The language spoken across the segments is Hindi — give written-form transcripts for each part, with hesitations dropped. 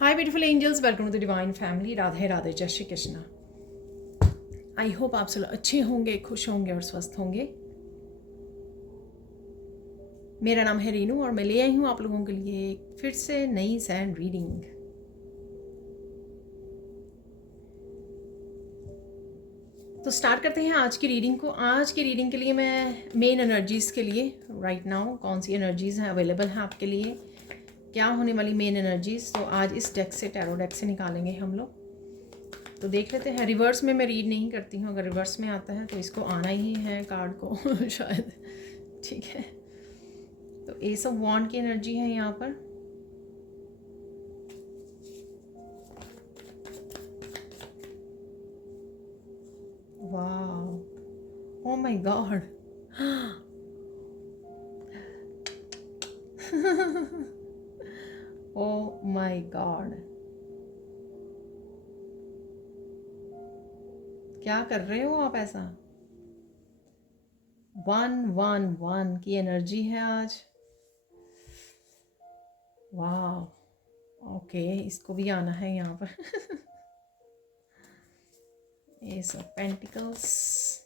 Hi beautiful angels, welcome to the divine family. Radhe Radhe, जय श्री कृष्णा। आई होप आप सब अच्छे होंगे, खुश होंगे और स्वस्थ होंगे। मेरा नाम है रीनू और मैं ले आई हूँ आप लोगों के लिए फिर से नई सैंड रीडिंग। तो स्टार्ट करते हैं आज की रीडिंग को। आज की रीडिंग के लिए मैं मेन एनर्जीज़ के लिए राइट नाउ कौन सी एनर्जीज़ हैं अवेलेबल हैं आपके लिए, क्या होने वाली मेन एनर्जीज़, तो आज इस डेक से, टैरो डेक से निकालेंगे हम लोग। तो देख लेते हैं। रिवर्स में मैं रीड नहीं करती हूँ, अगर रिवर्स में आता है तो इसको आना ही है कार्ड को शायद। ठीक है, तो एस ऑफ वॉन्ड की एनर्जी है यहाँ पर। वाह, oh my God. Oh my God, क्या कर रहे हो आप ऐसा। 111 की एनर्जी है आज। वाह, ओके, इसको भी आना है यहाँ पर। एस ऑफ पेंटिकल्स,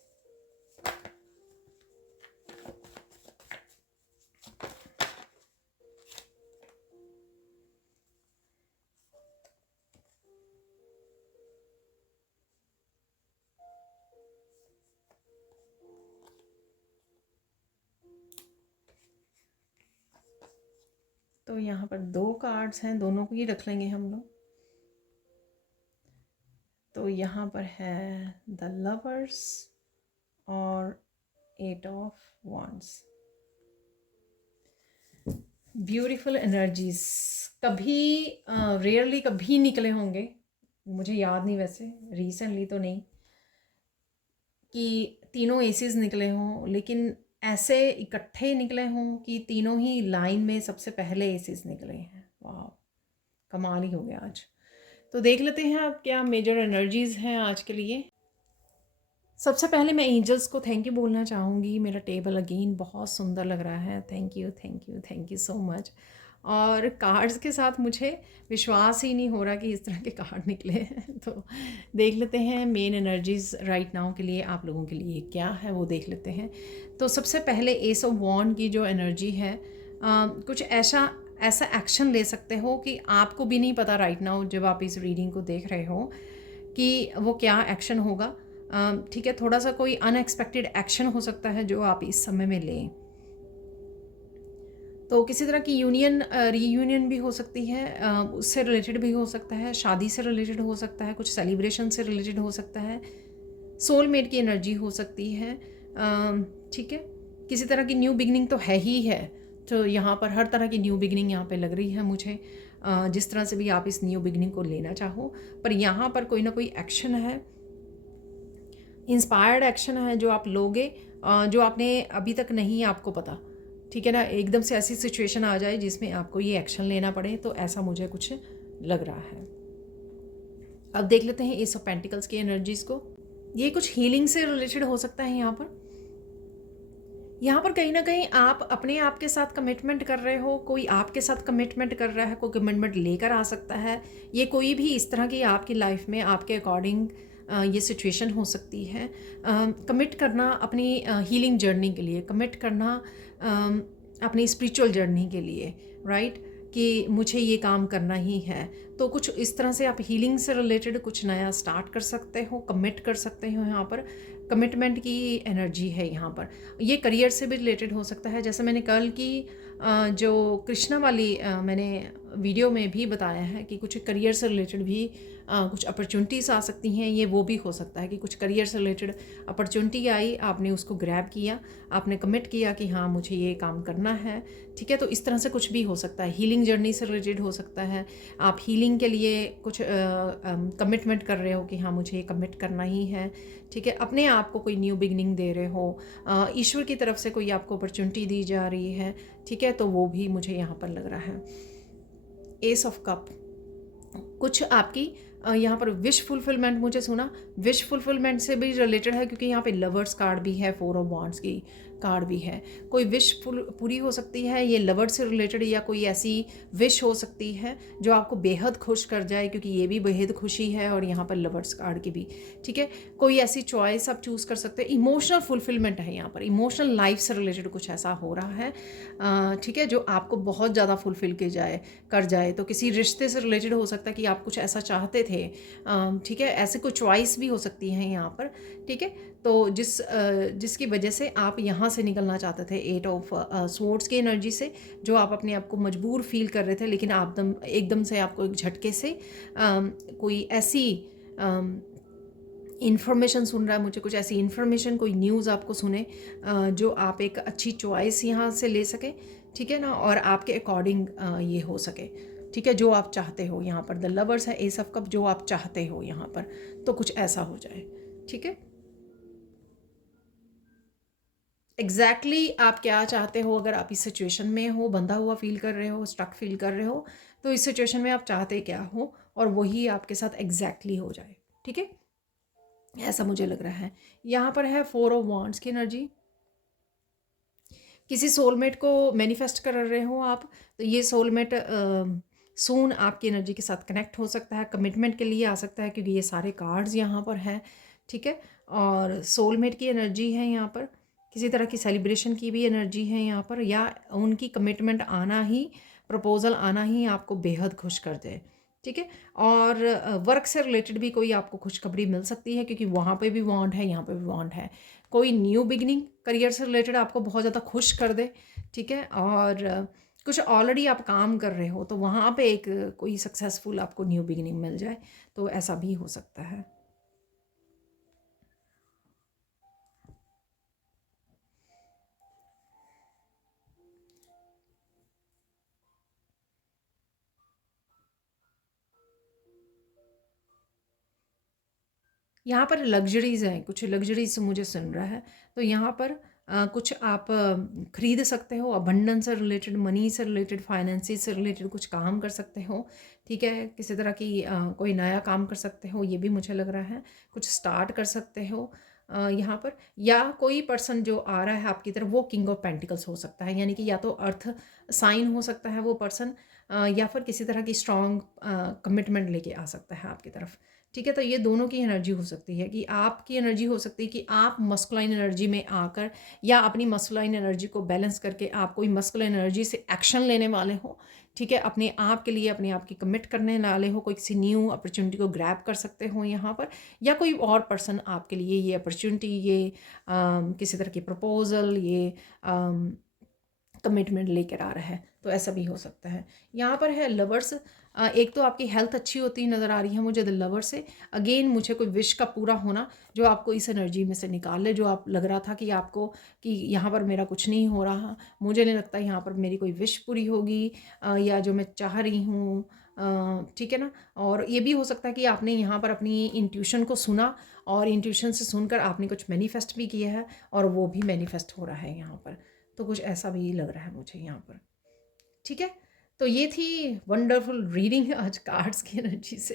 तो यहाँ पर दो कार्ड्स हैं, दोनों को ही रख लेंगे हम लोग। तो यहाँ पर है द लवर्स और 8 ऑफ वॉन्ड्स। ब्यूटीफुल एनर्जीज कभी रेयरली कभी निकले होंगे, मुझे याद नहीं, वैसे रिसेंटली तो नहीं कि तीनों एसेस निकले हों, लेकिन ऐसे इकट्ठे निकले हों कि तीनों ही लाइन में सबसे पहले एसेस निकले हैं। वाह, कमाल ही हो गया आज। तो देख लेते हैं अब क्या मेजर एनर्जीज़ हैं आज के लिए। सबसे पहले मैं एंजल्स को थैंक यू बोलना चाहूँगी। मेरा टेबल अगेन बहुत सुंदर लग रहा है। Thank you thank you thank you so much. और कार्ड्स के साथ मुझे विश्वास ही नहीं हो रहा कि इस तरह के कार्ड निकले हैं। तो देख लेते हैं मेन एनर्जीज़ राइट नाउ के लिए आप लोगों के लिए क्या है, वो देख लेते हैं। तो सबसे पहले एस ऑफ वॉन्ड की जो एनर्जी है, कुछ ऐसा एक्शन ले सकते हो कि आपको भी नहीं पता राइट नाउ जब आप इस रीडिंग को देख रहे हो कि वो क्या एक्शन होगा। ठीक है, थोड़ा सा कोई अनएक्सपेक्टेड एक्शन हो सकता है जो आप इस समय में लें। तो किसी तरह की यूनियन, रीयूनियन भी हो सकती है, उससे रिलेटेड भी हो सकता है, शादी से रिलेटेड हो सकता है, कुछ सेलिब्रेशन से रिलेटेड हो सकता है, सोलमेट की एनर्जी हो सकती है। ठीक है, किसी तरह की न्यू बिगनिंग तो है ही है। तो यहाँ पर हर तरह की न्यू बिगनिंग यहाँ पे लग रही है मुझे, जिस तरह से भी आप इस न्यू बिगनिंग को लेना चाहो। पर यहाँ पर कोई ना कोई एक्शन है, इंस्पायर्ड एक्शन है जो आप लोगे, जो आपने अभी तक नहीं आपको पता। ठीक है ना, एकदम से ऐसी सिचुएशन आ जाए जिसमें आपको ये एक्शन लेना पड़े, तो ऐसा मुझे कुछ लग रहा है। अब देख लेते हैं एस ऑफ पेंटिकल्स की एनर्जीज़ को। ये कुछ हीलिंग से रिलेटेड हो सकता है। यहाँ पर कहीं ना कहीं आप अपने आप के साथ कमिटमेंट कर रहे हो, कोई आपके साथ कमिटमेंट कर रहा है, कोई कमिटमेंट लेकर आ सकता है। ये कोई भी इस तरह की आपकी लाइफ में आपके अकॉर्डिंग ये सिचुएशन हो सकती है। कमिट करना अपनी हीलिंग जर्नी के लिए, कमिट करना अपनी स्पिरिचुअल जर्नी के लिए, राइट, कि मुझे ये काम करना ही है। तो कुछ इस तरह से आप हीलिंग से रिलेटेड कुछ नया स्टार्ट कर सकते हो, कमिट कर सकते हो। यहाँ पर कमिटमेंट की एनर्जी है। यहाँ पर ये करियर से भी रिलेटेड हो सकता है, जैसे मैंने कल की जो कृष्णा वाली मैंने वीडियो में भी बताया है कि कुछ करियर से रिलेटेड भी कुछ अपॉर्चुनिटीज़ आ सकती हैं। ये वो भी हो सकता है कि कुछ करियर से रिलेटेड अपॉर्चुनिटी आई, आपने उसको ग्रैब किया, आपने कमिट किया कि हाँ मुझे ये काम करना है। ठीक है, तो इस तरह से कुछ भी हो सकता है। हीलिंग जर्नी से रिलेटेड हो सकता है, आप हीलिंग के लिए कुछ कमिटमेंट कर रहे हो कि हाँ मुझे ये कमिट करना ही है। ठीक है, अपने आप को कोई न्यू बिगनिंग दे रहे हो, ईश्वर की तरफ से कोई आपको अपॉर्चुनिटी दी जा रही है। ठीक है, तो वो भी मुझे यहाँ पर लग रहा है। एस ऑफ कप, कुछ आपकी यहाँ पर विश फुलफिलमेंट मुझे सुना, विश फुलफिलमेंट से भी रिलेटेड है, क्योंकि यहाँ पे लवर्स कार्ड भी है, 4 ऑफ वॉन्ड्स की कार्ड भी है। कोई विश पूरी हो सकती है, ये लवर से रिलेटेड, या कोई ऐसी विश हो सकती है जो आपको बेहद खुश कर जाए, क्योंकि ये भी बेहद खुशी है और यहाँ पर लवर्स कार्ड की भी, ठीक है। कोई ऐसी चॉइस आप चूज़ कर सकते हैं। इमोशनल फुलफिलमेंट है यहाँ पर, इमोशनल लाइफ से रिलेटेड कुछ ऐसा हो रहा है, ठीक है, जो आपको बहुत ज़्यादा फुलफिल कर जाए। तो किसी रिश्ते से रिलेटेड हो सकता है कि आप कुछ ऐसा चाहते थे, ठीक है, ऐसे कोई चॉइस भी हो सकती है यहाँ पर, ठीक है। तो जिसकी वजह से आप यहाँ से निकलना चाहते थे 8 ऑफ स्वॉर्ड्स की एनर्जी से, जो आप अपने आप को मजबूर फील कर रहे थे, लेकिन आप एकदम से आपको एक झटके से कोई ऐसी इन्फॉर्मेशन सुन रहा है, मुझे कुछ ऐसी इन्फॉर्मेशन, कोई न्यूज़ आपको सुने जो आप एक अच्छी चॉइस यहाँ से ले सके, ठीक है ना, और आपके अकॉर्डिंग ये हो सके, ठीक है, जो आप चाहते हो। यहाँ पर द लवर्स है, एस ऑफ कप, जो आप चाहते हो यहाँ पर, तो कुछ ऐसा हो जाए, ठीक है। एग्जैक्टली आप क्या चाहते हो, अगर आप इस सिचुएशन में हो, बंधा हुआ फील कर रहे हो, स्टक फील कर रहे हो, तो इस सिचुएशन में आप चाहते क्या हो, और वही आपके साथ एग्जैक्टली हो जाए, ठीक है, ऐसा मुझे लग रहा है। यहाँ पर है 4 ऑफ वांड्स की एनर्जी। किसी सोलमेट को मैनिफेस्ट कर रहे हो आप, तो ये सोलमेट सून आपकी एनर्जी के साथ कनेक्ट हो सकता है, कमिटमेंट के लिए आ सकता है, क्योंकि ये सारे कार्ड्स यहाँ पर हैं, ठीक है। और सोलमेट की एनर्जी है यहाँ पर, किसी तरह की सेलिब्रेशन की भी एनर्जी है यहाँ पर, या उनकी कमिटमेंट आना ही, प्रपोजल आना ही आपको बेहद खुश कर दे, ठीक है। और वर्क से रिलेटेड भी कोई आपको खुशखबरी मिल सकती है, क्योंकि वहाँ पे भी वांड है, यहाँ पे भी वांड है। कोई न्यू बिगनिंग करियर से रिलेटेड आपको बहुत ज़्यादा खुश कर दे, ठीक है। और कुछ ऑलरेडी आप काम कर रहे हो, तो वहाँ पे एक कोई सक्सेसफुल आपको न्यू बिगनिंग मिल जाए, तो ऐसा भी हो सकता है। यहाँ पर लग्जरीज़ हैं, कुछ लग्जरीज़ मुझे सुन रहा है, तो यहाँ पर कुछ आप खरीद सकते हो, अबंडेंस से रिलेटेड, मनी से रिलेटेड, फाइनेंसिस से रिलेटेड कुछ काम कर सकते हो, ठीक है। किसी तरह की कोई नया काम कर सकते हो, ये भी मुझे लग रहा है, कुछ स्टार्ट कर सकते हो यहाँ पर। या कोई पर्सन जो आ रहा है आपकी तरफ, वो किंग ऑफ पेंटिकल्स हो सकता है, यानी कि या तो अर्थ साइन हो सकता है वो पर्सन, या फिर किसी तरह की स्ट्रॉन्ग कमिटमेंट लेके आ सकता है आपकी तरफ, ठीक है। तो ये दोनों की एनर्जी हो सकती है, कि आपकी एनर्जी हो सकती है कि आप मस्कुलाइन एनर्जी में आकर, या अपनी मस्कुलाइन एनर्जी को बैलेंस करके आप कोई मस्कुलाइन एनर्जी से एक्शन लेने वाले हो, ठीक है, अपने आप के लिए, अपने आप की कमिट करने वाले हो, कोई किसी न्यू अपॉर्चुनिटी को ग्रैब कर सकते हो यहाँ पर। या कोई और पर्सन आपके लिए ये अपॉर्चुनिटी, ये किसी तरह की प्रपोजल, ये कमिटमेंट लेकर आ रहा है, तो ऐसा भी हो सकता है। यहाँ पर है लवर्स। एक तो आपकी हेल्थ अच्छी होती नज़र आ रही है मुझे द लवर से। अगेन मुझे कोई विश का पूरा होना जो आपको इस एनर्जी में से निकाल ले, जो आप लग रहा था कि आपको कि यहाँ पर मेरा कुछ नहीं हो रहा, मुझे नहीं लगता यहाँ पर मेरी कोई विश पूरी होगी, या जो मैं चाह रही हूँ, ठीक है ना। और ये भी हो सकता है कि आपने यहाँ पर अपनी इंट्यूशन को सुना, और इंट्यूशन से सुनकर आपने कुछ मैनिफेस्ट भी किया है, और वो भी मैनिफेस्ट हो रहा है यहाँ पर। तो कुछ ऐसा भी लग रहा है मुझे यहाँ पर, ठीक है। तो ये थी वंडरफुल रीडिंग आज कार्ड्स की एनर्जी से।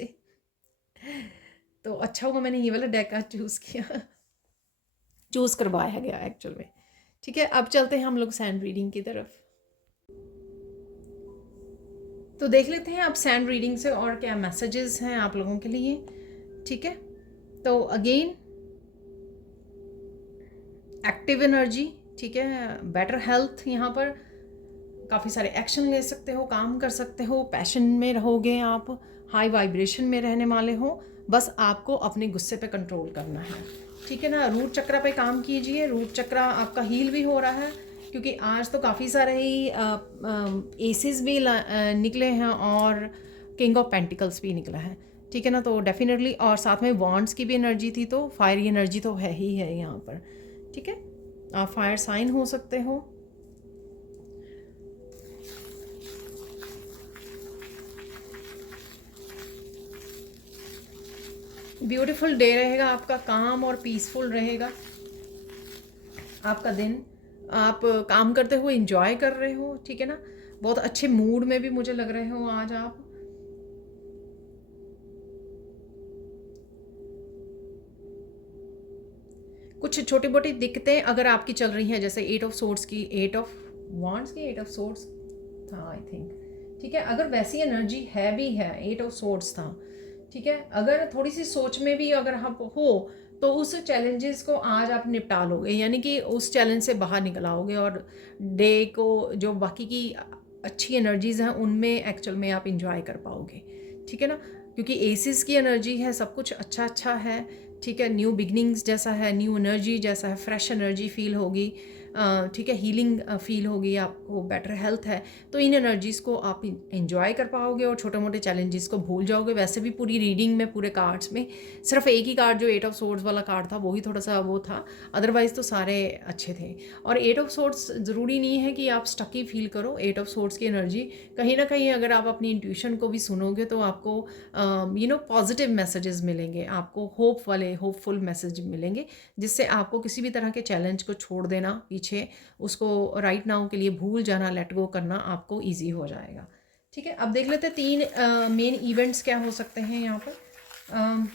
तो अच्छा हुआ मैंने ये वाला डेक आज चूज़ करवाया गया एक्चुअल में, ठीक है। अब चलते हैं हम लोग सैंड रीडिंग की तरफ। तो देख लेते हैं आप सैंड रीडिंग से और क्या मैसेजेस हैं आप लोगों के लिए, ठीक है। तो अगेन एक्टिव एनर्जी, ठीक है, बेटर हेल्थ, यहाँ पर काफ़ी सारे एक्शन ले सकते हो, काम कर सकते हो, पैशन में रहोगे आप, हाई वाइब्रेशन में रहने वाले हो। बस आपको अपने गुस्से पे कंट्रोल करना है, ठीक है ना। रूट चक्रा पे काम कीजिए, रूट चक्रा आपका हील भी हो रहा है, क्योंकि आज तो काफ़ी सारे ही एसेस भी निकले हैं, और किंग ऑफ पेंटिकल्स भी निकला है, ठीक है ना। तो डेफिनेटली, और साथ में वॉन्ड्स की भी एनर्जी थी, तो फायरी एनर्जी तो है ही है यहाँ पर, ठीक है। आप फायर साइन हो सकते हो। ब्यूटीफुल डे रहेगा आपका, काम और पीसफुल रहेगा आपका दिन। आप काम करते हुए इंजॉय कर रहे हो, ठीक है ना। बहुत अच्छे मूड में भी मुझे लग रहे हो आज आप। कुछ छोटी मोटी दिक्कतें अगर आपकी चल रही हैं, जैसे 8 ऑफ सोर्ड्स की, 8 ऑफ वांड्स की, 8 ऑफ सोर्ड्स था आई थिंक, ठीक है, अगर वैसी एनर्जी है भी है, 8 ऑफ सोर्ड्स था, ठीक है, अगर थोड़ी सी सोच में भी अगर आप हो तो उस चैलेंजेस को आज आप निपटा लोगे, यानी कि उस चैलेंज से बाहर निकल आओगे और डे को जो बाकी की अच्छी एनर्जीज़ हैं उनमें एक्चुअल में आप इंजॉय कर पाओगे, ठीक है ना, क्योंकि एसिस की एनर्जी है, सब कुछ अच्छा अच्छा है, ठीक है, न्यू बिगनिंग्स जैसा है, न्यू एनर्जी जैसा है, फ्रेश एनर्जी फील होगी, ठीक है, हीलिंग फील होगी आपको, बेटर हेल्थ है, तो इन एनर्जीज़ को आप एंजॉय कर पाओगे और छोटे मोटे चैलेंजेस को भूल जाओगे। वैसे भी पूरी रीडिंग में, पूरे कार्ड्स में सिर्फ एक ही कार्ड जो 8 ऑफ सोर्ड्स वाला कार्ड था वो ही थोड़ा सा वो था, अदरवाइज़ तो सारे अच्छे थे। और 8 ऑफ सोर्ड्स ज़रूरी नहीं है कि आप स्टक ही फील करो, 8 ऑफ सोर्ड्स की एनर्जी कहीं ना कहीं अगर आप अपनी इंट्यूशन को भी सुनोगे तो आपको पॉजिटिव मैसेजेस मिलेंगे, आपको होपफुल मैसेज मिलेंगे, जिससे आपको किसी भी तरह के चैलेंज को छोड़ देना पीछे, उसको राइट नाउ के लिए भूल जाना, लेट गो करना आपको ईजी हो जाएगा, ठीक है। अब देख लेते हैं 3 मेन इवेंट्स क्या हो सकते हैं यहाँ पर।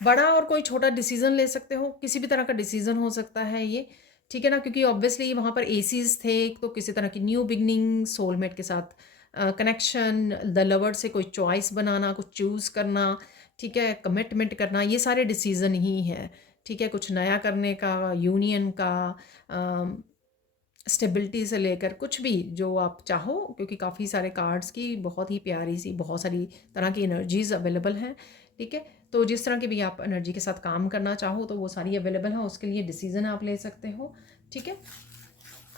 बड़ा और कोई छोटा डिसीजन ले सकते हो, किसी भी तरह का डिसीजन हो सकता है ये, ठीक है ना, क्योंकि ऑब्वियसली वहाँ पर एसीज थे, तो किसी तरह की न्यू बिगनिंग, सोलमेट के साथ कनेक्शन, द लवर से कोई चॉइस बनाना, कुछ चूज़ करना, ठीक है, कमिटमेंट करना, ये सारे डिसीजन ही है, ठीक है, कुछ नया करने का, यूनियन का, स्टेबिलिटी से लेकर कुछ भी जो आप चाहो, क्योंकि काफ़ी सारे कार्ड्स की बहुत ही प्यारी सी बहुत सारी तरह की एनर्जीज अवेलेबल हैं, ठीक है, तो जिस तरह की भी आप एनर्जी के साथ काम करना चाहो तो वो सारी अवेलेबल है, उसके लिए डिसीजन आप ले सकते हो, ठीक है।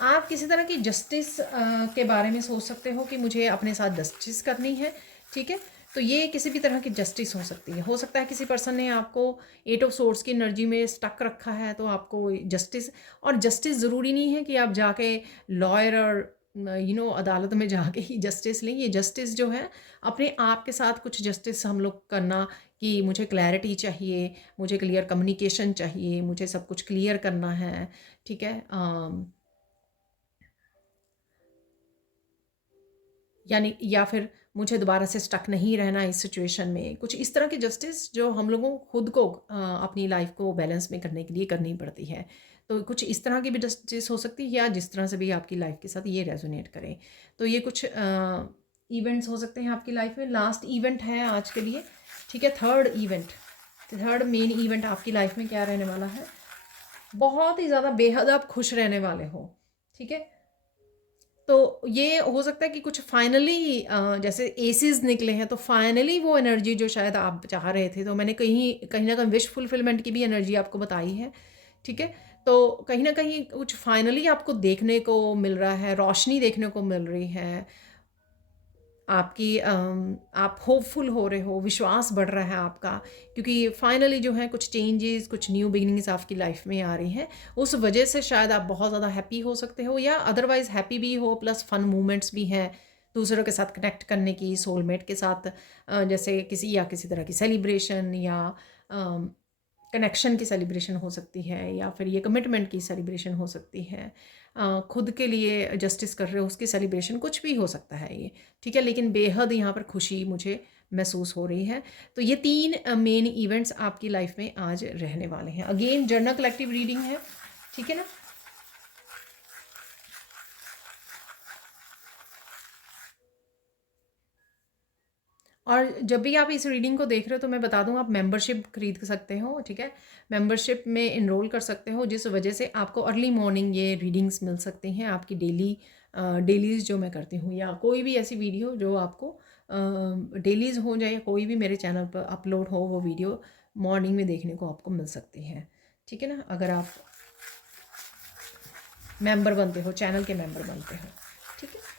आप किसी तरह की जस्टिस के बारे में सोच सकते हो कि मुझे अपने साथ जस्टिस करनी है, ठीक है, तो ये किसी भी तरह की जस्टिस हो सकती है, हो सकता है किसी पर्सन ने आपको 8 ऑफ सोर्ड्स की एनर्जी में स्टक रखा है, तो आपको जस्टिस, और जस्टिस ज़रूरी नहीं है कि आप जाके लॉयर और अदालत में जाके ही जस्टिस लें, ये जस्टिस जो है अपने आप के साथ कुछ जस्टिस हम लोग करना, कि मुझे क्लैरिटी चाहिए, मुझे क्लियर कम्युनिकेशन चाहिए, मुझे सब कुछ क्लियर करना है, ठीक है, यानी या फिर मुझे दोबारा से स्टक नहीं रहना इस सिचुएशन में, कुछ इस तरह की जस्टिस जो हम लोगों को खुद को अपनी लाइफ को बैलेंस में करने के लिए करनी पड़ती है, तो कुछ इस तरह की भी जस्टिस हो सकती है, या जिस तरह से भी आपकी लाइफ के साथ ये रेजोनेट करें, तो ये कुछ इवेंट्स हो सकते हैं आपकी लाइफ में। लास्ट इवेंट है आज के लिए, ठीक है, थर्ड मेन इवेंट आपकी लाइफ में क्या रहने वाला है, बहुत ही ज़्यादा बेहद आप खुश रहने वाले हो, ठीक है, तो ये हो सकता है कि कुछ फाइनली जैसे एसीज निकले हैं, तो फाइनली वो एनर्जी जो शायद आप चाह रहे थे, तो मैंने कहीं कहीं ना कहीं विश फुलफिलमेंट की भी एनर्जी आपको बताई है, ठीक है, तो कहीं ना कहीं कुछ फाइनली आपको देखने को मिल रहा है, रोशनी देखने को मिल रही है आपकी, आप होपफुल हो रहे हो, विश्वास बढ़ रहा है आपका, क्योंकि फाइनली जो है कुछ चेंजेस, कुछ न्यू बिगिनिंग्स आपकी लाइफ में आ रही हैं, उस वजह से शायद आप बहुत ज़्यादा हैप्पी हो सकते हो, या अदरवाइज़ हैप्पी भी हो, प्लस फन मोमेंट्स भी हैं दूसरों के साथ कनेक्ट करने की, सोलमेट के साथ, जैसे किसी तरह की सेलिब्रेशन, या कनेक्शन की सेलिब्रेशन हो सकती है, या फिर ये कमिटमेंट की सेलिब्रेशन हो सकती है, खुद के लिए जस्टिस कर रहे हो उसकी सेलिब्रेशन, कुछ भी हो सकता है ये, ठीक है, लेकिन बेहद यहाँ पर खुशी मुझे महसूस हो रही है। तो ये 3 मेन इवेंट्स आपकी लाइफ में आज रहने वाले हैं। अगेन जर्नल कलेक्टिव रीडिंग है, ठीक है ना, और जब भी आप इस रीडिंग को देख रहे हो तो मैं बता दूं, आप मेंबरशिप खरीद सकते हो, ठीक है, मेंबरशिप में इनरोल कर सकते हो, जिस वजह से आपको अर्ली मॉर्निंग ये रीडिंग्स मिल सकती हैं, आपकी डेलीज़ जो मैं करती हूँ, या कोई भी ऐसी वीडियो जो आपको डेलीज़ हो जाए, या कोई भी मेरे चैनल पर अपलोड हो, वो वीडियो मॉर्निंग में देखने को आपको मिल सकती है, ठीक है ना, अगर आप मेंबर बनते हो, चैनल के मेंबर बनते हो, ठीक है।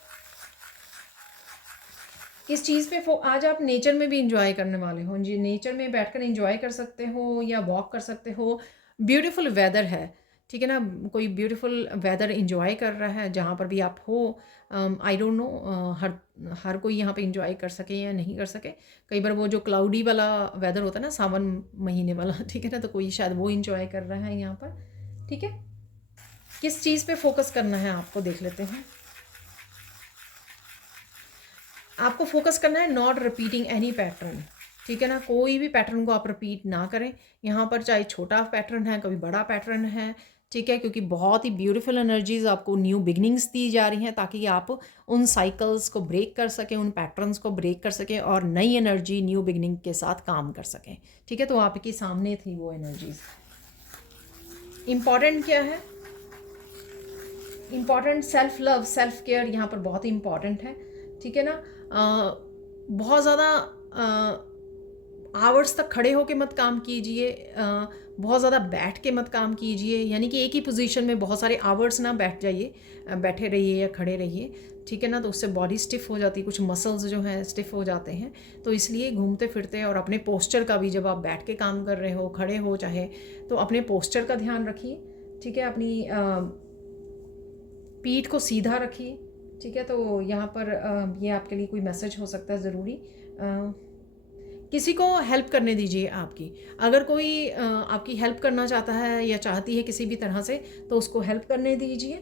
इस चीज़ पे आज आप नेचर में भी इंजॉय करने वाले हो जी, नेचर में बैठकर इंजॉय कर सकते हो या वॉक कर सकते हो, ब्यूटीफुल वेदर है, ठीक है ना, कोई ब्यूटीफुल वेदर इंजॉय कर रहा है जहाँ पर भी आप हो। आई डोंट नो हर हर कोई यहाँ पे इंजॉय कर सके या नहीं कर सके, कई बार वो जो क्लाउडी वाला वेदर होता है ना, सावन महीने वाला, ठीक है ना, तो कोई शायद वो इंजॉय कर रहा है यहाँ पर, ठीक है। किस चीज़ पे फोकस करना है आपको देख लेते हैं। आपको फोकस करना है नॉट रिपीटिंग एनी पैटर्न, ठीक है ना। कोई भी पैटर्न को आप रिपीट ना करें यहाँ पर, चाहे छोटा पैटर्न है कभी बड़ा पैटर्न है, ठीक है, क्योंकि बहुत ही ब्यूटीफुल एनर्जीज आपको न्यू बिगनिंग्स दी जा रही हैं ताकि आप उन साइकिल्स को ब्रेक कर सकें, उन पैटर्न्स को ब्रेक कर सकें और नई एनर्जी न्यू बिगनिंग के साथ काम कर सकें। ठीक है, तो आपके सामने थी वो एनर्जीज। इम्पॉर्टेंट क्या है? Important self love, self care यहाँ पर बहुत ही इम्पॉर्टेंट है। ठीक है ना। बहुत ज़्यादा आवर्स तक खड़े होके मत काम कीजिए, बहुत ज़्यादा बैठ के मत काम कीजिए, यानी कि एक ही पोजीशन में बहुत सारे आवर्स ना बैठ जाइए, बैठे रहिए या खड़े रहिए। ठीक है ना, तो उससे बॉडी स्टिफ हो जाती है, कुछ मसल्स जो हैं स्टिफ हो जाते हैं। तो इसलिए घूमते फिरते और अपने पोस्चर का भी, जब आप बैठ के काम कर रहे हो, खड़े हो चाहे, तो अपने पोस्चर का ध्यान रखिए। ठीक है, अपनी पीठ को सीधा रखिए। ठीक है, तो यहाँ पर ये आपके लिए कोई मैसेज हो सकता है ज़रूरी। किसी को हेल्प करने दीजिए आपकी। अगर कोई आपकी हेल्प करना चाहता है या चाहती है किसी भी तरह से, तो उसको हेल्प करने दीजिए।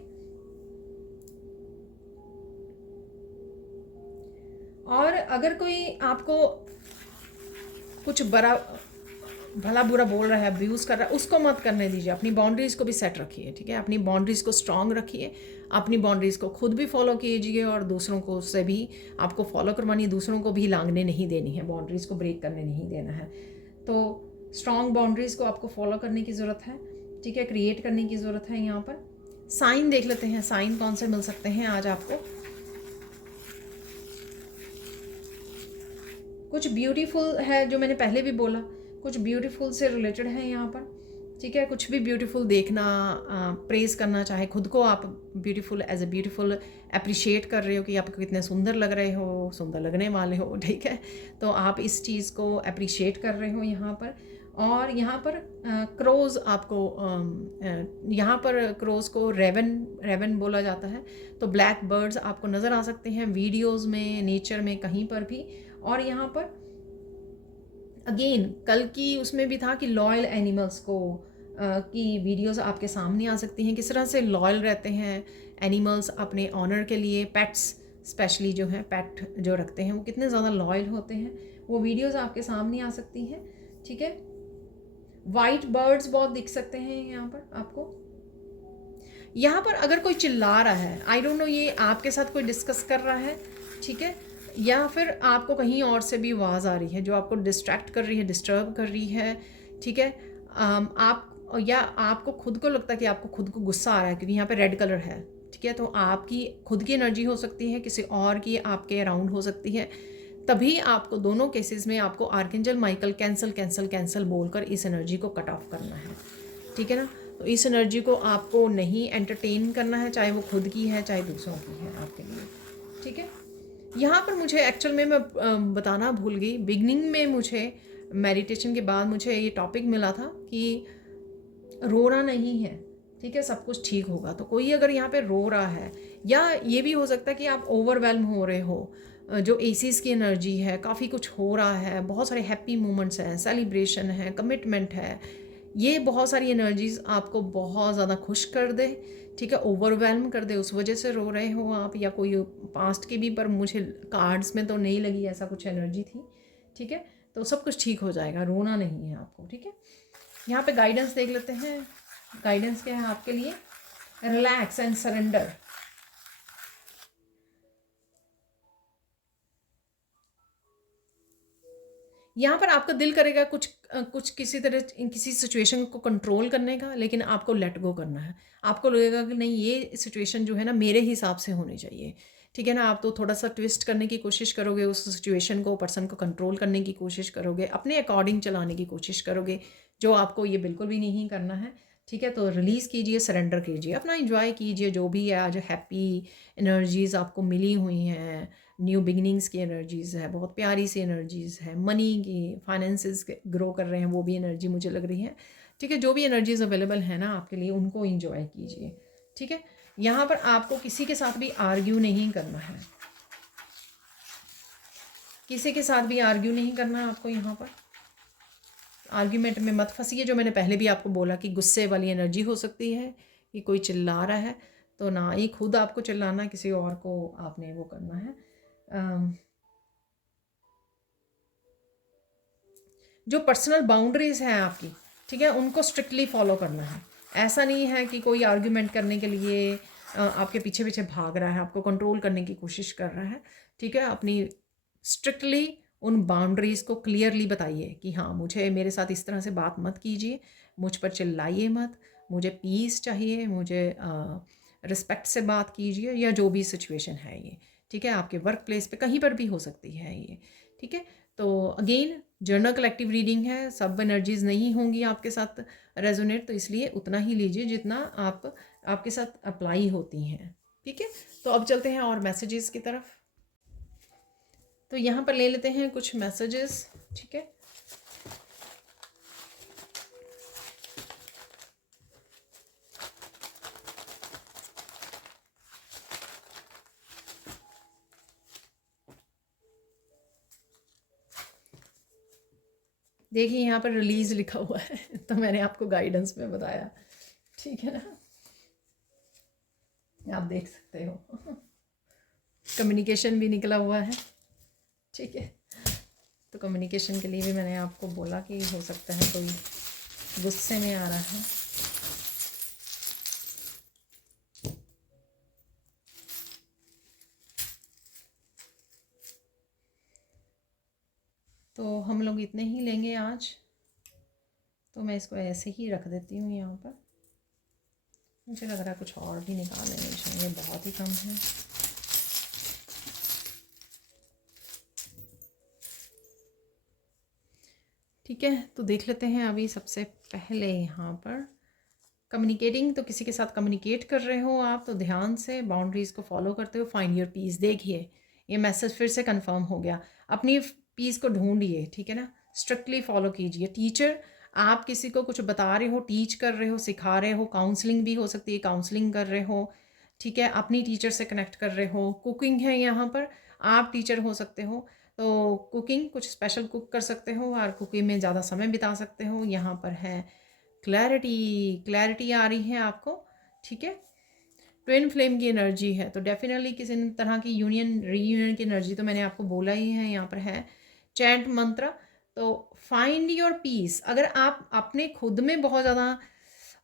और अगर कोई आपको कुछ बड़ा भला बुरा बोल रहा है, अब्यूज़ कर रहा है, उसको मत करने दीजिए। अपनी बाउंड्रीज़ को भी सेट रखिए। ठीक है, अपनी बाउंड्रीज़ को स्ट्रॉन्ग रखिए, अपनी बाउंड्रीज़ को खुद भी फॉलो कीजिए और दूसरों को से भी आपको फॉलो करवानी, दूसरों को भी लांघने नहीं देनी है, बाउंड्रीज़ को ब्रेक करने नहीं देना है। तो स्ट्रॉन्ग बाउंड्रीज़ को आपको फॉलो करने की ज़रूरत है। ठीक है, क्रिएट करने की ज़रूरत है। यहाँ पर साइन देख लेते हैं, साइन कौन से मिल सकते हैं आज आपको। कुछ ब्यूटीफुल है, जो मैंने पहले भी बोला, कुछ ब्यूटीफुल से रिलेटेड है यहाँ पर। ठीक है, कुछ भी ब्यूटीफुल देखना, प्रेज़ करना, चाहे खुद को आप beautiful as a beautiful appreciate कर रहे हो कि आप कितने सुंदर लग रहे हो, सुंदर लगने वाले हो। ठीक है, तो आप इस चीज़ को अप्रिशिएट कर रहे हो यहाँ पर। और यहाँ पर क्रोज़ आपको, यहाँ पर क्रोज़ को रेवन बोला जाता है। तो ब्लैक बर्ड्स आपको नज़र आ सकते हैं वीडियोज़ में, नेचर में, कहीं पर भी। और यहाँ पर अगेन कल की उसमें भी था कि लॉयल एनिमल्स को की वीडियोस आपके सामने आ सकती हैं, किस तरह से लॉयल रहते हैं एनिमल्स अपने ऑनर के लिए। पेट्स स्पेशली जो हैं, पेट जो रखते हैं, वो कितने ज़्यादा लॉयल होते हैं, वो वीडियोस आपके सामने आ सकती हैं। ठीक है, वाइट बर्ड्स बहुत दिख सकते हैं यहाँ पर आपको। यहाँ पर अगर कोई चिल्ला रहा है, आई डोंट नो ये आपके साथ कोई डिस्कस कर रहा है, ठीक है, या फिर आपको कहीं और से भी आवाज़ आ रही है जो आपको डिस्ट्रैक्ट कर रही है, डिस्टर्ब कर रही है। ठीक है, आप या आपको खुद को लगता है कि आपको खुद को गुस्सा आ रहा है क्योंकि यहाँ पे रेड कलर है। ठीक है, तो आपकी खुद की एनर्जी हो सकती है, किसी और की आपके अराउंड हो सकती है। तभी आपको दोनों केसेस में आपको archangel Michael cancel cancel cancel बोलकर इस एनर्जी को कट ऑफ करना है। ठीक है ना, तो इस एनर्जी को आपको नहीं एंटरटेन करना है, चाहे वो खुद की है चाहे दूसरों की है आपके लिए। ठीक है, यहाँ पर मुझे एक्चुअल में मैं बताना भूल गई, बिगनिंग में मुझे मेडिटेशन के बाद मुझे ये टॉपिक मिला था कि रोना नहीं है। ठीक है, सब कुछ ठीक होगा। तो कोई अगर यहाँ पे रो रहा है, या ये भी हो सकता है कि आप ओवरवेल्म हो रहे हो, जो एसीज़ की एनर्जी है, काफ़ी कुछ हो रहा है, बहुत सारे हैप्पी मोमेंट्स हैं, सेलिब्रेशन है, कमिटमेंट है, ये बहुत सारी एनर्जीज़ आपको बहुत ज़्यादा खुश कर दे। ठीक है, ओवरवेल्म कर दे, उस वजह से रो रहे हो आप, या कोई पास्ट की भी, पर मुझे कार्ड्स में तो नहीं लगी ऐसा कुछ एनर्जी थी। ठीक है, तो सब कुछ ठीक हो जाएगा, रोना नहीं है आपको। ठीक है, यहाँ पे गाइडेंस देख लेते हैं। गाइडेंस क्या है आपके लिए? Relax and surrender. यहाँ पर आपका दिल करेगा कुछ किसी तरह किसी सिचुएशन को कंट्रोल करने का, लेकिन आपको लेट गो करना है। आपको लगेगा कि नहीं, ये सिचुएशन जो है ना मेरे हिसाब से होनी चाहिए। ठीक है ना, आप तो थोड़ा सा ट्विस्ट करने की कोशिश करोगे, उस सिचुएशन को, पर्सन को कंट्रोल करने की कोशिश करोगे, अपने अकॉर्डिंग चलाने की कोशिश करोगे, जो आपको ये बिल्कुल भी नहीं करना है। ठीक है, तो रिलीज़ कीजिए, सरेंडर कीजिए, अपना एंजॉय कीजिए जो भी है। आज हैप्पी एनर्जीज़ आपको मिली हुई हैं, न्यू बिगिनिंग्स की एनर्जीज़ है, बहुत प्यारी सी एनर्जीज़ है, मनी की, फाइनेंसेस ग्रो कर रहे हैं, वो भी एनर्जी मुझे लग रही है। ठीक है, जो भी एनर्जीज़ अवेलेबल है ना आपके लिए, उनको इंजॉय कीजिए। ठीक है, यहाँ पर आपको किसी के साथ भी आर्ग्यू नहीं करना है, किसी के साथ भी आर्ग्यू नहीं करना है आपको। यहाँ पर आर्ग्यूमेंट में मत फंसिए। जो मैंने पहले भी आपको बोला कि गुस्से वाली एनर्जी हो सकती है कि कोई चिल्ला रहा है, तो ना ही खुद आपको चिल्लाना, किसी और को आपने वो करना है। जो पर्सनल बाउंड्रीज़ हैं आपकी, ठीक है, उनको स्ट्रिक्टली फॉलो करना है। ऐसा नहीं है कि कोई आर्ग्यूमेंट करने के लिए आपके पीछे पीछे भाग रहा है, आपको कंट्रोल करने की कोशिश कर रहा है, ठीक है। अपनी स्ट्रिक्टली उन बाउंड्रीज़ को क्लियरली बताइए कि हाँ, मुझे मेरे साथ इस तरह से बात मत कीजिए, मुझ पर चिल्लाइए मत, मुझे पीस चाहिए, मुझे रिस्पेक्ट से बात कीजिए, या जो भी सिचुएशन है ये, ठीक है। आपके वर्क प्लेस पे कहीं पर भी हो सकती है ये, ठीक है। तो अगेन जर्नल कलेक्टिव रीडिंग है, सब एनर्जीज नहीं होंगी आपके साथ रेजोनेट, तो इसलिए उतना ही लीजिए जितना आपके साथ अप्लाई होती हैं, ठीक है। तो अब चलते हैं और मैसेजेस की तरफ। तो यहाँ पर ले लेते हैं कुछ मैसेजेस, ठीक है। देखिए यहाँ पर रिलीज लिखा हुआ है तो मैंने आपको गाइडेंस में बताया, ठीक है ना, आप देख सकते हो कम्युनिकेशन भी निकला हुआ है, ठीक है। तो कम्युनिकेशन के लिए भी मैंने आपको बोला कि हो सकता है कोई गुस्से में आ रहा है। तो हम लोग इतने ही लेंगे आज, तो मैं इसको ऐसे ही रख देती हूँ यहाँ पर। मुझे लग रहा है कुछ और भी निकाल लेने चाहिए, बहुत ही कम है। ठीक है, तो देख लेते हैं अभी सबसे पहले यहाँ पर कम्युनिकेटिंग। तो किसी के साथ कम्युनिकेट कर रहे हो आप, तो ध्यान से बाउंड्रीज़ को फॉलो करते हो, फाइंड योर पीस। देखिए ये मैसेज फिर से कंफर्म हो गया, अपनी पीस को ढूंढिए, ठीक है ना, स्ट्रिक्टली फॉलो कीजिए। टीचर, आप किसी को कुछ बता रहे हो, टीच कर रहे हो, सिखा रहे हो, काउंसलिंग भी हो सकती है, काउंसलिंग कर रहे हो, ठीक है, अपनी टीचर से कनेक्ट कर रहे हो। कुकिंग है यहाँ पर, आप टीचर हो सकते हो, तो कुकिंग कुछ स्पेशल कुक कर सकते हो और कुकिंग में ज़्यादा समय बिता सकते हो। यहाँ पर है क्लैरिटी आ रही है आपको, ठीक है। ट्विन फ्लेम की एनर्जी है, तो डेफिनेटली किसी तरह की यूनियन रीयूनियन की एनर्जी तो मैंने आपको बोला ही है। यहाँ पर है चैंट मंत्र, तो फाइंड योर पीस। अगर आप अपने खुद में बहुत ज़्यादा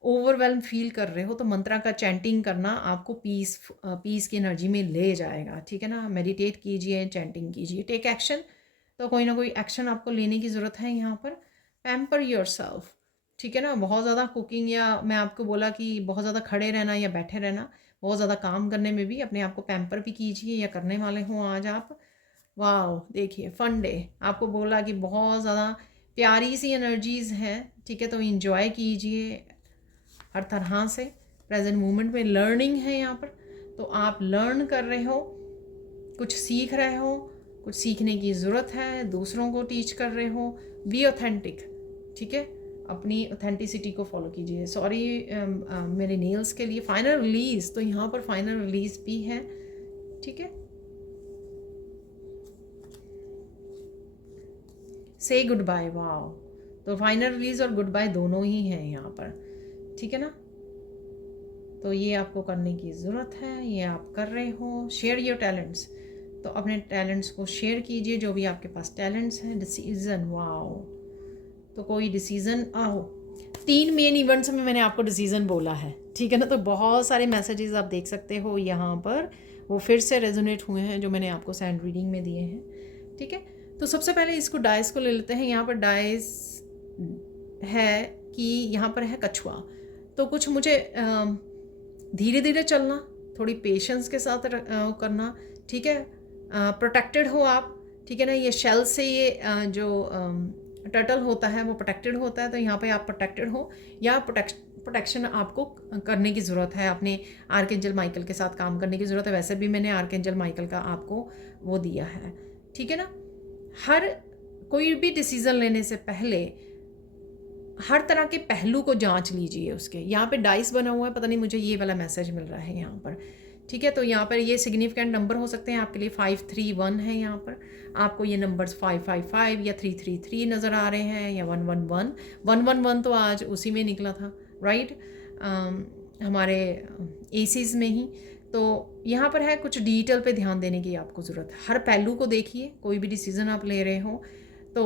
ओवरवेल्म फील कर रहे हो, तो मंत्रा का चैंटिंग करना आपको पीस की एनर्जी में ले जाएगा, ठीक है ना। मेडिटेट कीजिए, चैंटिंग कीजिए, टेक एक्शन। तो कोई ना कोई एक्शन आपको लेने की ज़रूरत है यहाँ पर। पैम्पर योरसेल्फ, ठीक है ना। बहुत ज़्यादा कुकिंग, या मैं आपको बोला कि बहुत ज़्यादा खड़े रहना या बैठे रहना, बहुत ज़्यादा काम करने में भी अपने आप को पैम्पर भी कीजिए, या करने वाले हों आज आप। वाह, देखिए फन डे, आपको बोला कि बहुत ज़्यादा प्यारी सी एनर्जीज़ हैं, ठीक है। तो इन्जॉय कीजिए हर तरह से। प्रेजेंट मोमेंट में लर्निंग है यहाँ पर, तो आप लर्न कर रहे हो, कुछ सीख रहे हो, कुछ सीखने की ज़रूरत है, दूसरों को टीच कर रहे हो। बी ऑथेंटिक, ठीक है, अपनी ऑथेंटिसिटी को फॉलो कीजिए। सॉरी मेरे नेल्स के लिए फाइनल रिलीज, तो यहाँ पर फाइनल रिलीज भी है, ठीक है। से गुड बाय, वाओ, तो फाइनल रिलीज और गुड बाय दोनों ही हैं यहाँ पर, ठीक है ना। तो ये आपको करने की ज़रूरत है, ये आप कर रहे हो। शेयर योर टैलेंट्स, तो अपने टैलेंट्स को शेयर कीजिए, जो भी आपके पास टैलेंट्स हैं। डिसीज़न, वाओ, तो कोई डिसीज़न आओ। 3 मेन इवेंट्स में मैंने आपको डिसीज़न बोला है, ठीक है ना। तो बहुत सारे मैसेजेस आप देख सकते हो यहाँ पर, वो फिर से रेजोनेट हुए हैं जो मैंने आपको सैंड रीडिंग में दिए हैं, ठीक है। तो सबसे पहले इसको डाइस को ले लेते हैं। यहाँ पर डाइस है कि यहाँ पर है कछुआ, तो कुछ मुझे धीरे धीरे चलना, थोड़ी पेशेंस के साथ करना, ठीक है। प्रोटेक्टेड हो आप, ठीक है ना। ये शेल से ये जो टर्टल होता है वो प्रोटेक्टेड होता है, तो यहाँ पे आप प्रोटेक्टेड हो, या प्रोटेक्शन आपको करने की ज़रूरत है। अपने आर्कएंजल माइकल के साथ काम करने की ज़रूरत है। वैसे भी मैंने आर्कएंजल माइकल का आपको वो दिया है, ठीक है ना। हर कोई भी डिसीज़न लेने से पहले हर तरह के पहलू को जांच लीजिए उसके। यहाँ पे डाइस बना हुआ है, पता नहीं मुझे ये वाला मैसेज मिल रहा है यहाँ पर, ठीक है। तो यहाँ पर ये सिग्निफिकेंट नंबर हो सकते हैं आपके लिए। 531 है यहाँ पर, आपको ये नंबर्स 555 या 333 नज़र आ रहे हैं, या 111। 111 तो आज उसी में निकला था, राइट, हमारे एसीज में ही। तो यहाँ पर है कुछ डिटेल पे ध्यान देने की आपको ज़रूरत है। हर पहलू को देखिए, कोई भी डिसीज़न आप ले रहे हो तो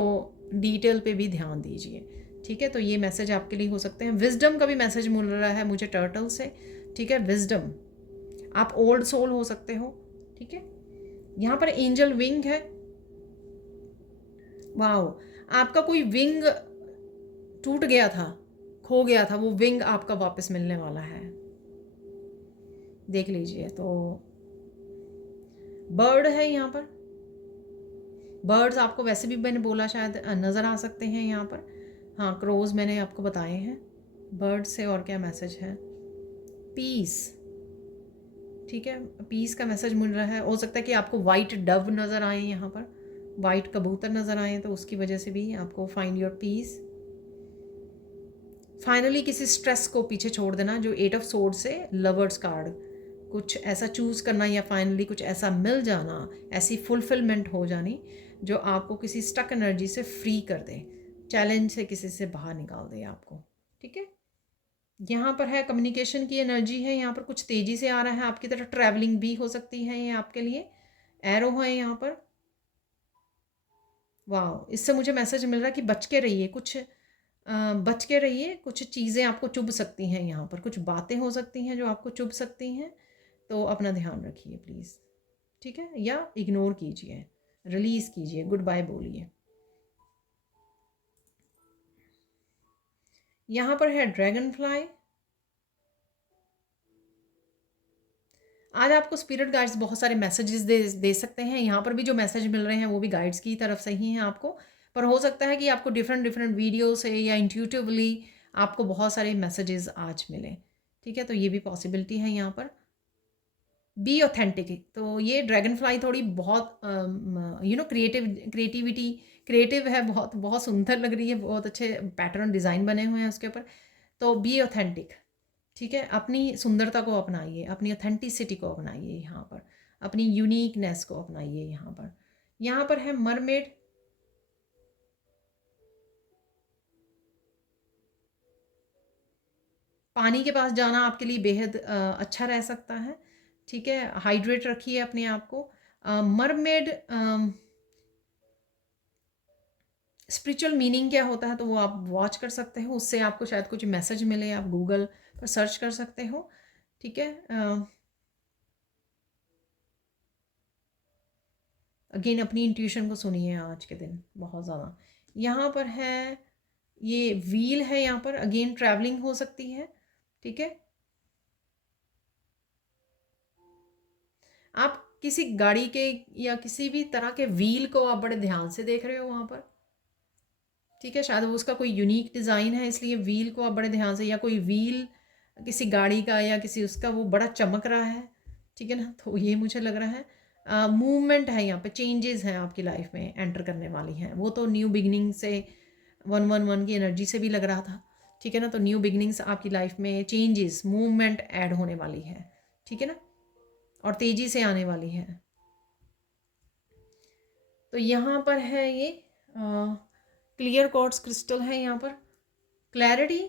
डिटेल पे भी ध्यान दीजिए, ठीक है। तो ये मैसेज आपके लिए हो सकते हैं। विजडम का भी मैसेज मिल रहा है मुझे टर्टल से, ठीक है। विजडम, आप ओल्ड सोल हो सकते हो, ठीक है। यहाँ पर एंजल विंग है। वाओ, आपका कोई विंग टूट गया था, खो गया था, वो विंग आपका वापस मिलने वाला है, देख लीजिए। तो बर्ड है यहाँ पर, बर्ड्स आपको वैसे भी मैंने बोला शायद नज़र आ सकते हैं यहाँ पर। हाँ, क्रोज मैंने आपको बताए हैं। बर्ड से और क्या मैसेज है? पीस, ठीक है, पीस का मैसेज मिल रहा है। हो सकता है कि आपको वाइट डव नज़र आए यहाँ पर, वाइट कबूतर नज़र आए, तो उसकी वजह से भी आपको फाइंड योर पीस। फाइनली किसी स्ट्रेस को पीछे छोड़ देना, जो 8 ऑफ सोर्ड से लवर्स कार्ड, कुछ ऐसा चूज़ करना या फाइनली कुछ ऐसा मिल जाना, ऐसी फुलफिलमेंट हो जानी जो आपको किसी स्टक एनर्जी से फ्री कर दे, चैलेंज से किसी से बाहर निकाल दे आपको, ठीक है। यहाँ पर है कम्युनिकेशन की एनर्जी है, यहाँ पर कुछ तेज़ी से आ रहा है आपकी तरफ, ट्रैवलिंग भी हो सकती है ये आपके लिए। एरो है यहाँ पर। वाह, इससे मुझे मैसेज मिल रहा है कि बच के रहिए, कुछ बच के रहिए, कुछ चीज़ें आपको चुभ सकती हैं यहाँ पर, कुछ बातें हो सकती हैं जो आपको चुभ सकती हैं, तो अपना ध्यान रखिए प्लीज़, ठीक है। या इग्नोर कीजिए, रिलीज़ कीजिए, गुड बाय बोलिए। यहाँ पर है ड्रैगन फ्लाई। आज आपको स्पिरिट गाइड्स बहुत सारे मैसेजेस दे सकते हैं। यहाँ पर भी जो मैसेज मिल रहे हैं वो भी गाइड्स की तरफ से ही हैं आपको, पर हो सकता है कि आपको डिफरेंट डिफरेंट वीडियो से या इंट्यूटिवली आपको बहुत सारे मैसेजेस आज मिलें, ठीक है। तो ये भी पॉसिबिलिटी है यहाँ पर। बी ऑथेंटिक, तो ये ड्रैगन फ्लाई थोड़ी बहुत क्रिएटिव है, बहुत बहुत सुंदर लग रही है, बहुत अच्छे पैटर्न डिज़ाइन बने हुए हैं उसके ऊपर। तो बी ऑथेंटिक, ठीक है। अपनी सुंदरता को अपनाइए, अपनी ऑथेंटिसिटी को अपनाइए यहाँ पर, अपनी यूनिकनेस को अपनाइए यहाँ पर। यहाँ पर है मरमेड। पानी के पास जाना आपके लिए बेहद अच्छा रह सकता है, ठीक है। हाइड्रेट रखिए अपने आप को। मरमेड स्पिरिचुअल मीनिंग क्या होता है तो वो आप वॉच कर सकते हो, उससे आपको शायद कुछ मैसेज मिले, आप गूगल पर सर्च कर सकते हो, ठीक है। अगेन अपनी इंट्यूशन को सुनिए आज के दिन बहुत ज़्यादा। यहाँ पर है ये व्हील है, यहाँ पर अगेन ट्रैवलिंग हो सकती है, ठीक है। आप किसी गाड़ी के या किसी भी तरह के व्हील को आप बड़े ध्यान से देख रहे हो वहाँ पर, ठीक है। शायद वो उसका कोई यूनिक डिज़ाइन है इसलिए व्हील को आप बड़े ध्यान से, या कोई व्हील किसी गाड़ी का या किसी उसका वो बड़ा चमक रहा है, ठीक है ना। तो ये मुझे लग रहा है मूवमेंट है यहाँ पे, चेंजेस हैं आपकी लाइफ में एंटर करने वाली हैं। वो तो न्यू बिगनिंग से 111 की एनर्जी से भी लग रहा था, ठीक है ना। तो न्यू बिगनिंग्स आपकी लाइफ में, चेंजेस, मूवमेंट ऐड होने वाली है, ठीक है ना, और तेज़ी से आने वाली है। तो यहाँ पर है ये क्लियर क्वार्ट्ज क्रिस्टल है यहाँ पर। क्लैरिटी,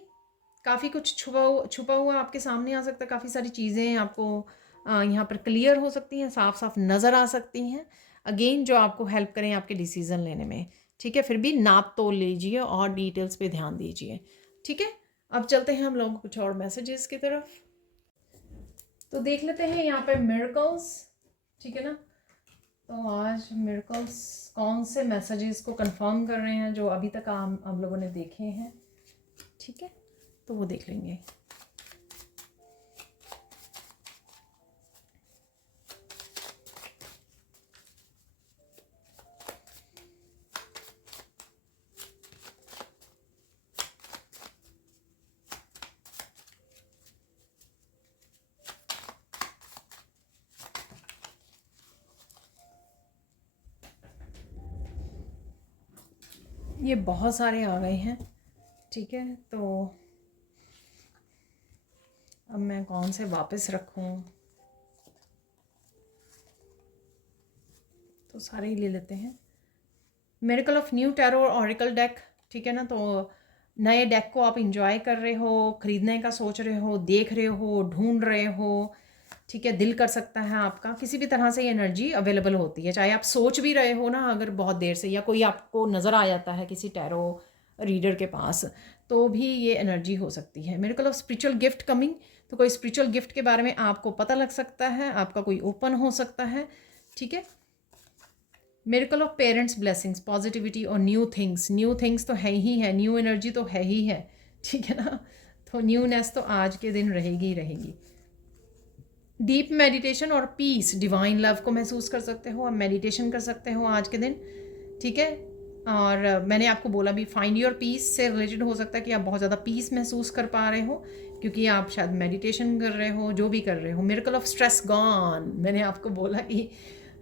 काफ़ी कुछ छुपा हुआ आपके सामने आ सकता है, काफ़ी सारी चीज़ें आपको यहाँ पर क्लियर हो सकती हैं, साफ साफ नज़र आ सकती हैं, अगेन जो आपको हेल्प करें आपके डिसीज़न लेने में, ठीक है। फिर भी नाप तोल लीजिए और डिटेल्स पे ध्यान दीजिए, ठीक है। अब चलते हैं हम लोग कुछ और मैसेजेस की तरफ। तो देख लेते हैं यहाँ पे मिरेकल्स, ठीक है ना। तो आज मिरेकल्स कौन से मैसेजेस को कंफर्म कर रहे हैं जो अभी तक आप लोगों ने देखे हैं, ठीक है, तो वो देख लेंगे। ये बहुत सारे आ गए हैं, ठीक है। तो अब मैं कौन से वापस रखूं, तो सारे ही ले लेते हैं। Miracle of new tarot oracle deck, ठीक है ना। तो नए डेक को आप इंजॉय कर रहे हो, ख़रीदने का सोच रहे हो, देख रहे हो, ढूंढ रहे हो, ठीक है, दिल कर सकता है आपका, किसी भी तरह से ये एनर्जी अवेलेबल होती है। चाहे आप सोच भी रहे हो ना अगर बहुत देर से, या कोई आपको नज़र आ जाता है किसी टैरो रीडर के पास, तो भी ये एनर्जी हो सकती है। Miracle of spiritual gift coming, तो कोई स्पिरिचुअल गिफ्ट के बारे में आपको पता लग सकता है, आपका कोई ओपन हो सकता है। ठीक है, miracle of parents blessings, positivity और न्यू थिंग्स। न्यू थिंग्स तो है ही है, न्यू एनर्जी तो है ही है, ठीक है ना। तो न्यूनेस तो आज के दिन रहेगी ही रहेगी। डीप मेडिटेशन और पीस, डिवाइन लव को महसूस कर सकते हो, आप मेडिटेशन कर सकते हो आज के दिन, ठीक है। और मैंने आपको बोला भी, फाइंड योर पीस से रिलेटेड हो सकता है कि आप बहुत ज़्यादा पीस महसूस कर पा रहे हो क्योंकि आप शायद मेडिटेशन कर रहे हो, जो भी कर रहे हो। मिरेकल ऑफ स्ट्रेस गॉन, मैंने आपको बोला कि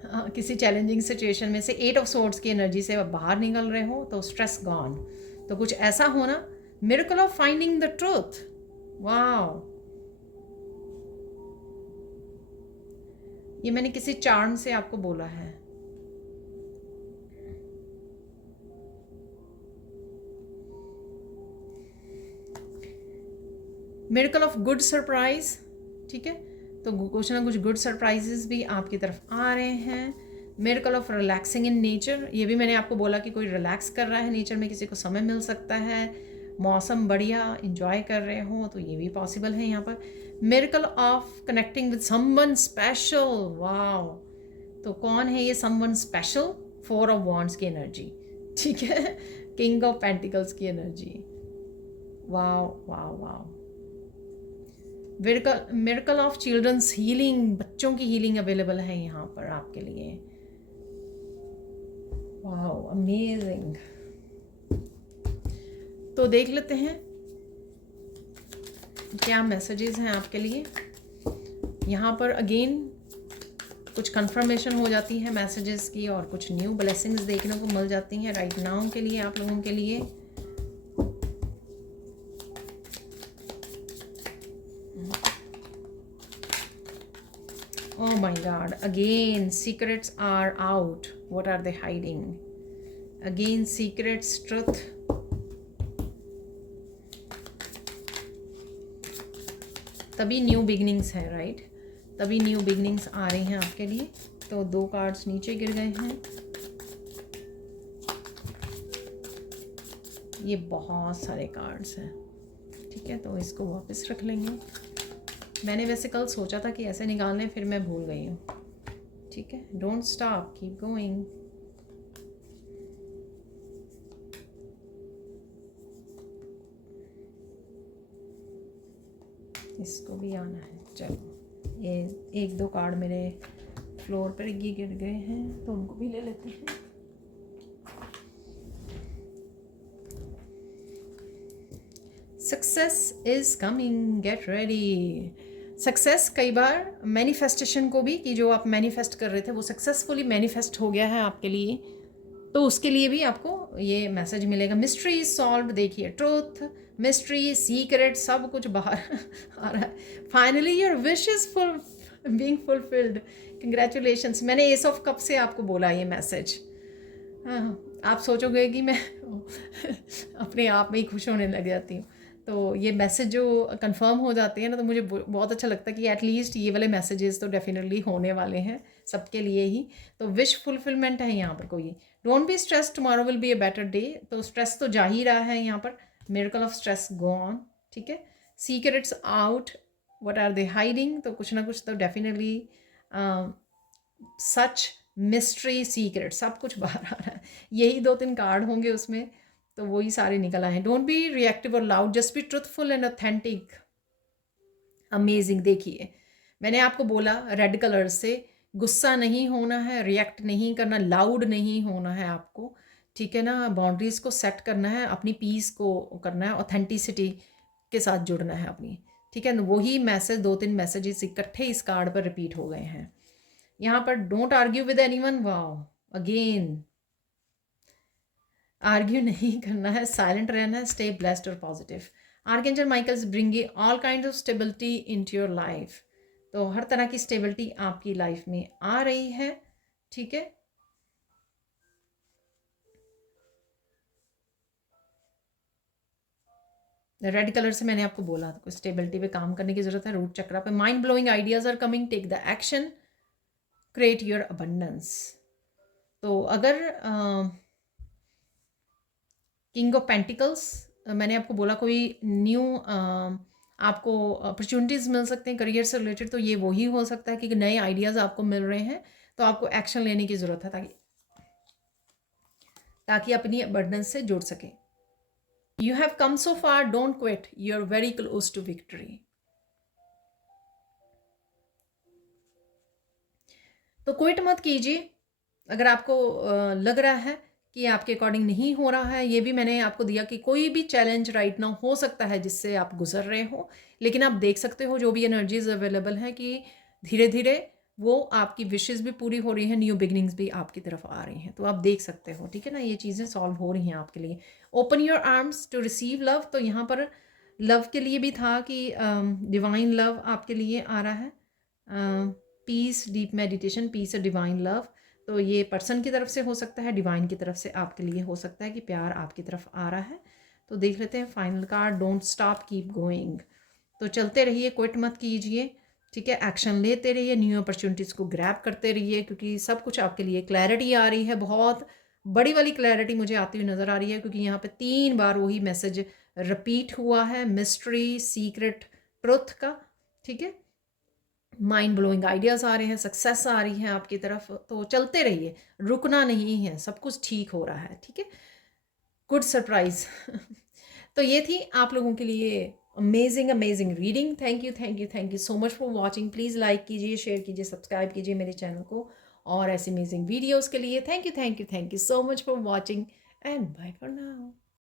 किसी चैलेंजिंग सिचुएशन में से 8 ऑफ सोर्ड्स की एनर्जी से आप बाहर निकल रहे हो, तो स्ट्रेस गॉन, तो कुछ ऐसा होना। Miracle of finding the truth, wow, ये मैंने किसी चार्म से आपको बोला है। मिरेकल ऑफ गुड सरप्राइज, ठीक है, तो कुछ ना कुछ गुड सरप्राइजेस भी आपकी तरफ आ रहे हैं। Miracle of relaxing in nature, ये भी मैंने आपको बोला कि कोई रिलैक्स कर रहा है नेचर में, किसी को समय मिल सकता है, मौसम बढ़िया इंजॉय कर रहे हो, तो ये भी पॉसिबल है यहाँ पर। Miracle of connecting with someone special, wow, तो कौन है ये समवन स्पेशल? 4 ऑफ वॉन्ड्स की एनर्जी, ठीक है, किंग ऑफ पेंटिकल्स की energy, wow wow wow. Miracle of children's healing, बच्चों की हीलिंग अवेलेबल है यहाँ पर आपके लिए, वाओ अमेजिंग। तो देख लेते हैं क्या मैसेजेस हैं आपके लिए। यहाँ पर अगेन कुछ कंफर्मेशन हो जाती है मैसेजेस की और कुछ न्यू ब्लेसिंग्स देखने को मिल जाती हैं राइट नाउ के लिए, आप लोगों के लिए। Oh my God, again secrets are out. What are they hiding? Again secrets, truth. तभी न्यू बिगनिंग्स है, राइट, तभी न्यू बिगनिंग्स आ रही हैं आपके लिए। तो 2 कार्ड्स नीचे गिर गए हैं, ये बहुत सारे कार्ड्स हैं, ठीक है, तो इसको वापस रख लेंगे। मैंने वैसे कल सोचा था कि ऐसे निकालने, फिर मैं भूल गई हूँ, ठीक है। Don't stop, keep going. इसको भी आना है, चलो ये 1-2 कार्ड मेरे फ्लोर पर ही गिर गए हैं, तो उनको भी ले लेते हैं। Success is coming, get ready. Success कई बार मैनिफेस्टेशन को भी, कि जो आप मैनिफेस्ट कर रहे थे वो सक्सेसफुली मैनिफेस्ट हो गया है आपके लिए, तो उसके लिए भी आपको ये मैसेज मिलेगा। मिस्ट्री इज सॉल्व, देखिए ट्रूथ, मिस्ट्री, सीक्रेट, सब कुछ बाहर आ रहा है। Finally your wish is full being fulfilled, congratulations. मैंने एस ऑफ कप से आपको बोला ये मैसेज। आप सोचोगे कि मैं अपने आप में ही खुश होने लग जाती हूँ, तो ये मैसेज जो कंफर्म हो जाते हैं ना, तो मुझे बहुत अच्छा लगता है कि एटलीस्ट ये वाले मैसेजेस तो डेफिनेटली होने वाले हैं सबके लिए ही। तो विश फुलफिलमेंट है यहाँ पर कोई। Don't be stress, tomorrow will be a better day, तो स्ट्रेस तो जा ही रहा है यहाँ पर। मिरेकल ऑफ स्ट्रेस गॉन, ठीक है। Secrets out, what are they hiding, तो कुछ ना कुछ तो डेफिनेटली सच, मिस्ट्री, सीक्रेट, सब कुछ बाहर आ रहा है। यही 2-3 कार्ड होंगे उसमें, तो वही सारे निकल आए हैं। डोंट बी रिएक्टिव और loud, just be truthful and authentic. Amazing, देखिए मैंने आपको बोला रेड कलर से गुस्सा नहीं होना है, रिएक्ट नहीं करना, लाउड नहीं होना है आपको, ठीक है ना। बाउंड्रीज को सेट करना है, अपनी पीस को करना है, ऑथेंटिसिटी के साथ जुड़ना है अपनी, ठीक है। वही मैसेज 2-3 मैसेजेस इकट्ठे इस कार्ड पर रिपीट हो गए हैं यहाँ पर। Don't argue with anyone, wow again, argue नहीं करना है, साइलेंट रहना है, स्टे ब्लेस्ड और positive. Archangel Michael's bringing all kind of stability into your life, तो हर तरह की स्टेबिलिटी आपकी लाइफ में आ रही है, ठीक है। रेड कलर से मैंने आपको बोला था स्टेबिलिटी पे काम करने की ज़रूरत है। रूट चक्रा पे mind blowing ideas are coming, take the action, create your abundance. तो अगर किंग ऑफ पेंटिकल्स, मैंने आपको बोला कोई न्यू आपको अपॉर्चुनिटीज़ मिल सकते हैं करियर से रिलेटेड, तो ये वही हो सकता है कि नए आइडियाज़ आपको मिल रहे हैं, तो आपको एक्शन लेने की ज़रूरत है ताकि अपनी अबंडेंस से जुड़ सके। You have come so far, don't quit, you are very close to victory. तो क्विट मत कीजिए अगर आपको लग रहा है कि आपके अकॉर्डिंग नहीं हो रहा है। ये भी मैंने आपको दिया कि कोई भी चैलेंज राइट नाउ हो सकता है जिससे आप गुजर रहे हो, लेकिन आप देख सकते हो जो भी एनर्जीज अवेलेबल हैं कि धीरे धीरे वो आपकी विशेस भी पूरी हो रही हैं, न्यू बिगनिंग्स भी आपकी तरफ आ रही हैं, तो आप देख सकते हो, ठीक है ना, ये चीज़ें सॉल्व हो रही हैं आपके लिए। Open your arms to receive love, तो यहाँ पर लव के लिए भी था कि डिवाइन लव आपके लिए आ रहा है, पीस, डीप मेडिटेशन, पीस और डिवाइन लव। तो ये पर्सन की तरफ से हो सकता है, डिवाइन की तरफ से आपके लिए हो सकता है कि प्यार आपकी तरफ आ रहा है। तो देख लेते हैं final card, don't stop keep going. तो चलते रहिए, क्विट मत कीजिए, ठीक है, एक्शन लेते रहिए, न्यू अपॉर्चुनिटीज़ को ग्रैब करते रहिए, क्योंकि सब कुछ आपके लिए क्लैरिटी आ रही है, बहुत बड़ी वाली क्लैरिटी मुझे आती हुई नज़र आ रही है, क्योंकि यहाँ पे 3 बार वही मैसेज रिपीट हुआ है, मिस्ट्री, सीक्रेट, ट्रुथ का, ठीक है। माइंड ब्लोइंग आइडियाज़ आ रहे हैं, सक्सेस आ रही है आपकी तरफ, तो चलते रहिए, रुकना नहीं है, सब कुछ ठीक हो रहा है, ठीक है। Good surprise. तो ये थी आप लोगों के लिए amazing amazing reading. Thank you thank you thank you so much for watching. Please like कीजिए, शेयर कीजिए, सब्सक्राइब कीजिए मेरे चैनल को और ऐसी अमेजिंग वीडियोज़ के लिए। Thank you so much for watching and bye for now.